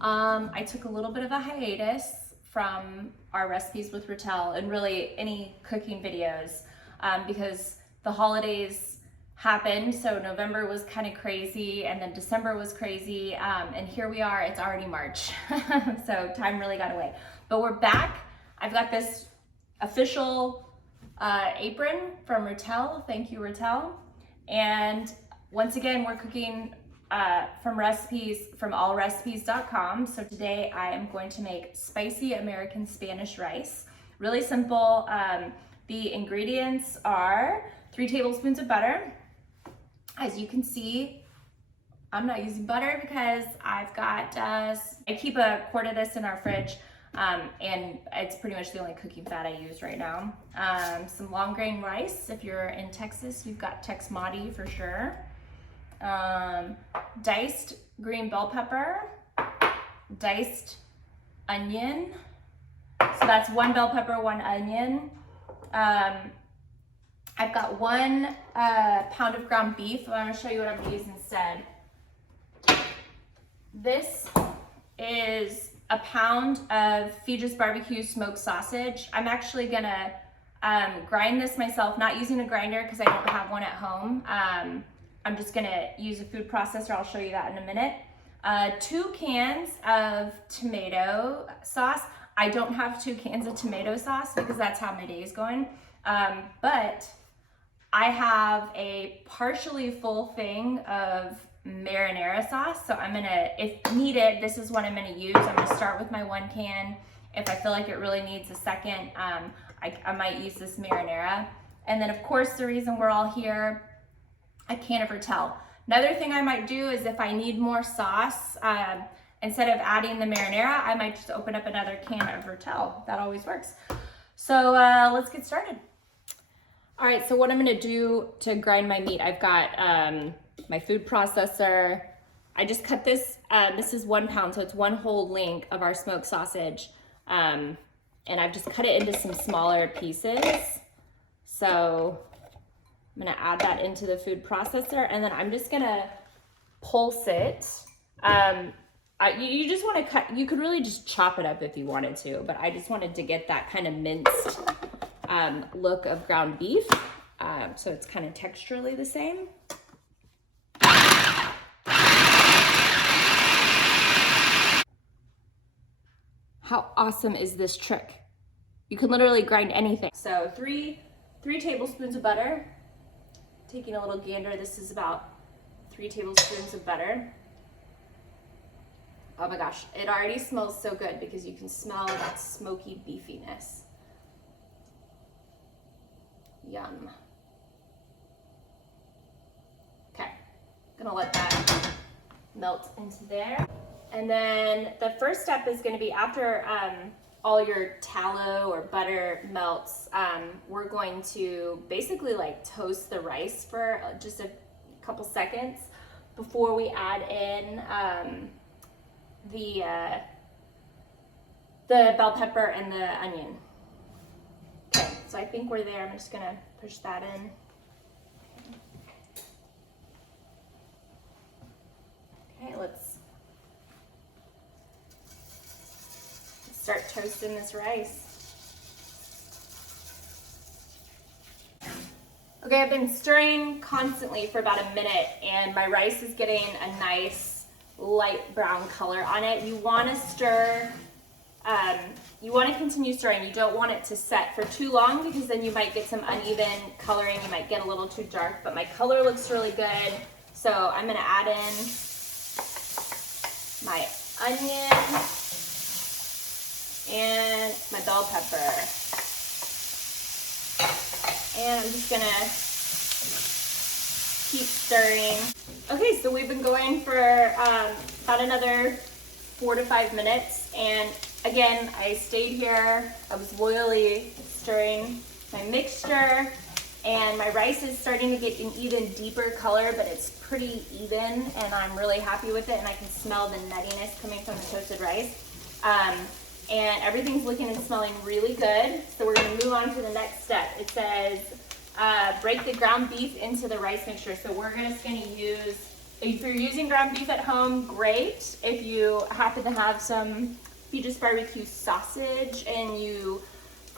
I took a little bit of a hiatus from our recipes with ROTEL and really any cooking videos because the holidays happened. So November was kind of crazy and then December was crazy. And here we are, it's already March. So time really got away. But we're back. I've got this official apron from ROTEL. Thank you, ROTEL. And once again, we're cooking from recipes from allrecipes.com. So today I am going to make spicy American Spanish rice. Really simple. The ingredients are 3 tablespoons of butter. As you can see, I'm not using butter because I've got, I keep a quart of this in our fridge and it's pretty much the only cooking fat I use right now. Some long grain rice. If you're in Texas, you've got Tex Madi for sure. Diced green bell pepper, diced onion. So that's 1 bell pepper, 1 onion. I've got 1 pound of ground beef. I'm gonna show you what I'm gonna use instead. This is a pound of Fege's barbecue smoked sausage. I'm actually gonna grind this myself, not using a grinder because I don't have one at home. I'm just gonna use a food processor. I'll show you that in a minute. 2 cans of tomato sauce. I don't have 2 cans of tomato sauce because that's how my day is going. But I have a partially full thing of marinara sauce. So I'm gonna, if needed, this is what I'm gonna use. I'm gonna start with my 1 can. If I feel like it really needs a second, I might use this marinara. And then of course, the reason we're all here, a can of ROTEL. Another thing I might do is if I need more sauce, instead of adding the marinara, I might just open up another can of ROTEL. That always works. So let's get started. All right, so what I'm gonna do to grind my meat, I've got my food processor. I just cut this, this is 1 pound, so it's 1 whole link of our smoked sausage. And I've just cut it into some smaller pieces. So I'm gonna add that into the food processor and then I'm just gonna pulse it. You just wanna cut, you could really just chop it up if you wanted to, but I just wanted to get that kind of minced look of ground beef. So it's kind of texturally the same. How awesome is this trick? You can literally grind anything. So 3 tablespoons of butter. Taking a little gander, this is about 3 tablespoons of butter. Oh my gosh, it already smells so good because you can smell that smoky beefiness. Yum. Okay, gonna let that melt into there. And then the first step is gonna be after all your tallow or butter melts, we're going to basically like toast the rice for just a couple seconds before we add in the bell pepper and the onion. Okay, so I think we're there. I'm just gonna push that in. Okay, let's start toasting this rice. Okay, I've been stirring constantly for about a minute and my rice is getting a nice light brown color on it. You wanna stir, you wanna continue stirring. You don't want it to set for too long because then you might get some uneven coloring. You might get a little too dark, but my color looks really good. So I'm gonna add in my onion and my bell pepper. And I'm just gonna keep stirring. Okay, so we've been going for about another 4 to 5 minutes. And again, I stayed here. I was loyally stirring my mixture and my rice is starting to get an even deeper color, but it's pretty even and I'm really happy with it and I can smell the nuttiness coming from the toasted rice. And everything's looking and smelling really good. So we're gonna move on to the next step. It says break the ground beef into the rice mixture. So we're just gonna use If you're using ground beef at home, great. If you happen to have some Fetus barbecue sausage and you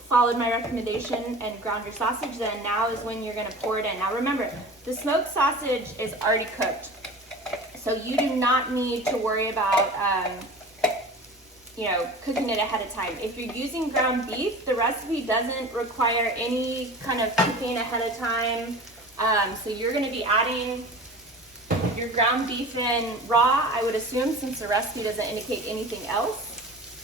followed my recommendation and ground your sausage, then now is when you're gonna pour it in. Now remember, the smoked sausage is already cooked, so you do not need to worry about cooking it ahead of time. If you're using ground beef, the recipe doesn't require any kind of cooking ahead of time. So you're gonna be adding your ground beef in raw, I would assume, since the recipe doesn't indicate anything else.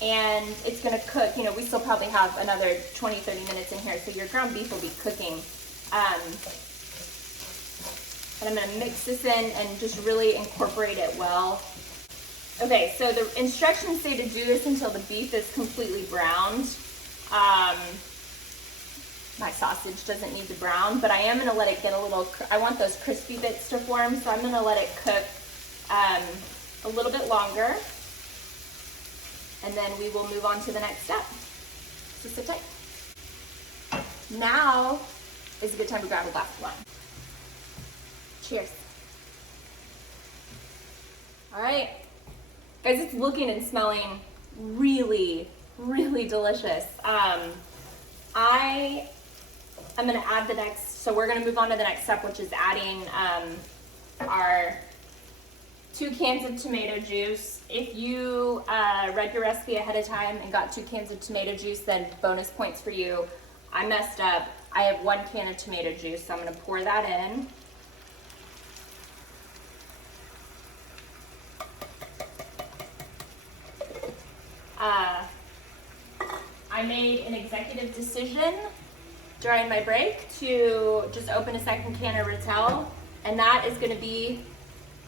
And it's gonna cook, we still probably have another 20-30 minutes in here, so your ground beef will be cooking. And I'm gonna mix this in and just really incorporate it well. Okay, so the instructions say to do this until the beef is completely browned. My sausage doesn't need to brown, but I am gonna let it get a little, I want those crispy bits to form, so I'm gonna let it cook a little bit longer. And then we will move on to the next step. So sit tight. Now is a good time to grab a glass of wine. Cheers. All right. Guys, it's looking and smelling really, really delicious. I'm gonna add the next, so we're gonna move on to the next step, which is adding our 2 cans of tomato juice. If you read your recipe ahead of time and got 2 cans of tomato juice, then bonus points for you. I messed up. I have 1 can of tomato juice, so I'm gonna pour that in. I made an executive decision during my break to just open a 2nd can of ROTEL, and that is gonna be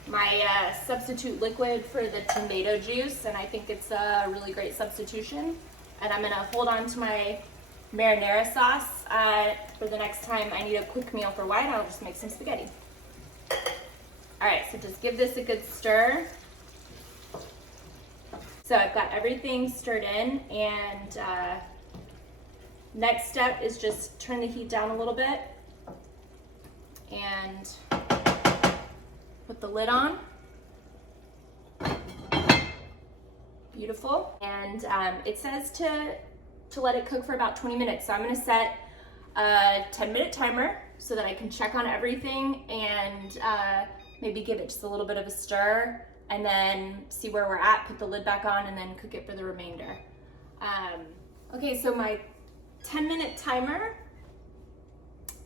my substitute liquid for the tomato juice, and I think it's a really great substitution. And I'm gonna hold on to my marinara sauce for the next time I need a quick meal for Wyatt. I'll just make some spaghetti. All right, so just give this a good stir. So I've got everything stirred in, and next step is just turn the heat down a little bit and put the lid on. Beautiful. And it says to let it cook for about 20 minutes. So I'm gonna set a 10-minute timer so that I can check on everything and maybe give it just a little bit of a stir, and then see where we're at, put the lid back on, and then cook it for the remainder. Okay, so my 10-minute timer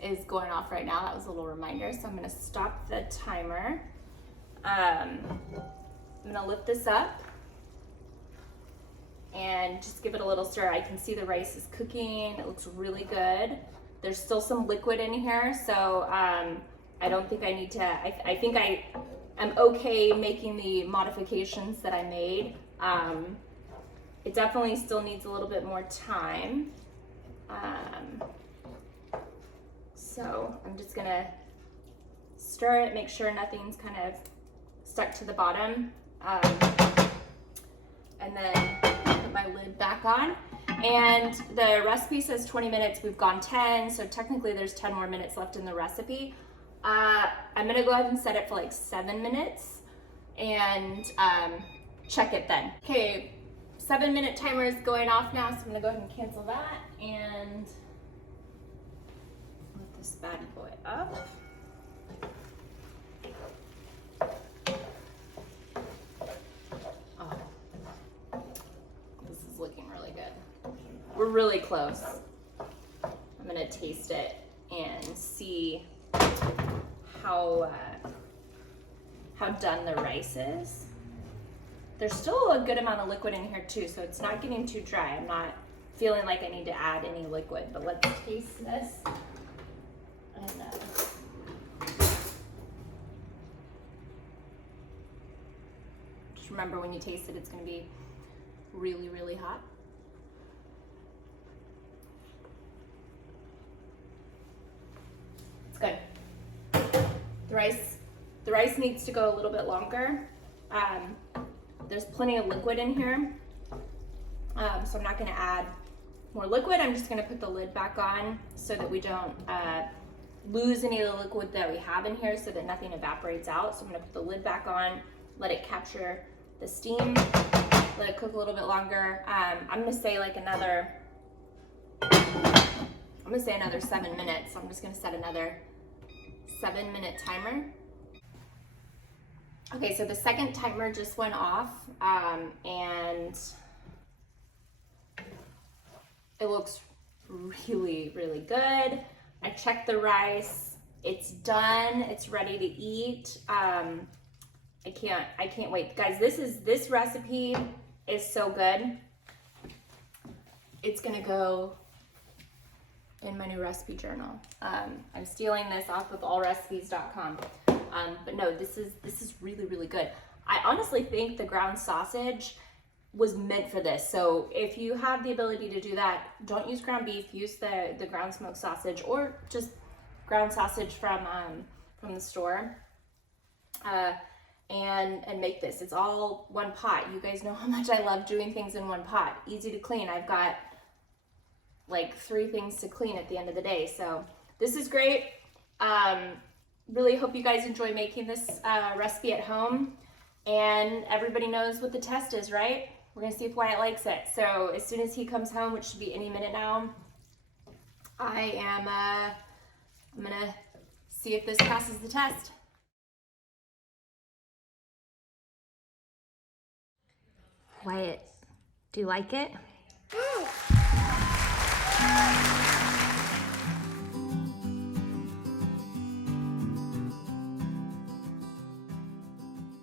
is going off right now. That was a little reminder, so I'm gonna stop the timer. I'm gonna lift this up and just give it a little stir. I can see the rice is cooking. It looks really good. There's still some liquid in here, so I don't think I need to, I think I'm okay making the modifications that I made. It definitely still needs a little bit more time. So I'm just gonna stir it, make sure nothing's kind of stuck to the bottom, and then put my lid back on. And the recipe says 20 minutes, we've gone 10, so technically there's 10 more minutes left in the recipe. I'm gonna go ahead and set it for like 7 minutes and check it then. Okay, 7-minute timer is going off now, so I'm gonna go ahead and cancel that and let this bad boy up. Oh, this is looking really good. We're really close. I'm gonna taste it and see how done the rice is. There's still a good amount of liquid in here too, so it's not getting too dry. I'm not feeling like I need to add any liquid, but let's taste this. And just remember, when you taste it, it's gonna be really, really hot. It's good. The rice needs to go a little bit longer. There's plenty of liquid in here, so I'm not gonna add more liquid. I'm just gonna put the lid back on so that we don't lose any of the liquid that we have in here so that nothing evaporates out. So I'm gonna put the lid back on, let it capture the steam, let it cook a little bit longer. I'm gonna say like another 7 minutes. So I'm just gonna set another 7-minute timer. Okay, so the second timer just went off, and it looks really, really good. I checked the rice. It's done. It's ready to eat. I can't wait. Guys, this recipe is so good. It's gonna go in my new recipe journal. I'm stealing this off of allrecipes.com. But no, this is really, really good. I honestly think the ground sausage was meant for this. So if you have the ability to do that, don't use ground beef, use the ground smoked sausage, or just ground sausage from the store, and make this. It's all one pot. You guys know how much I love doing things in one pot. Easy to clean. I've got like 3 things to clean at the end of the day. So this is great. Really hope you guys enjoy making this recipe at home, and everybody knows what the test is, right? We're gonna see if Wyatt likes it. So as soon as he comes home, which should be any minute now, I'm gonna see if this passes the test. Wyatt, do you like it?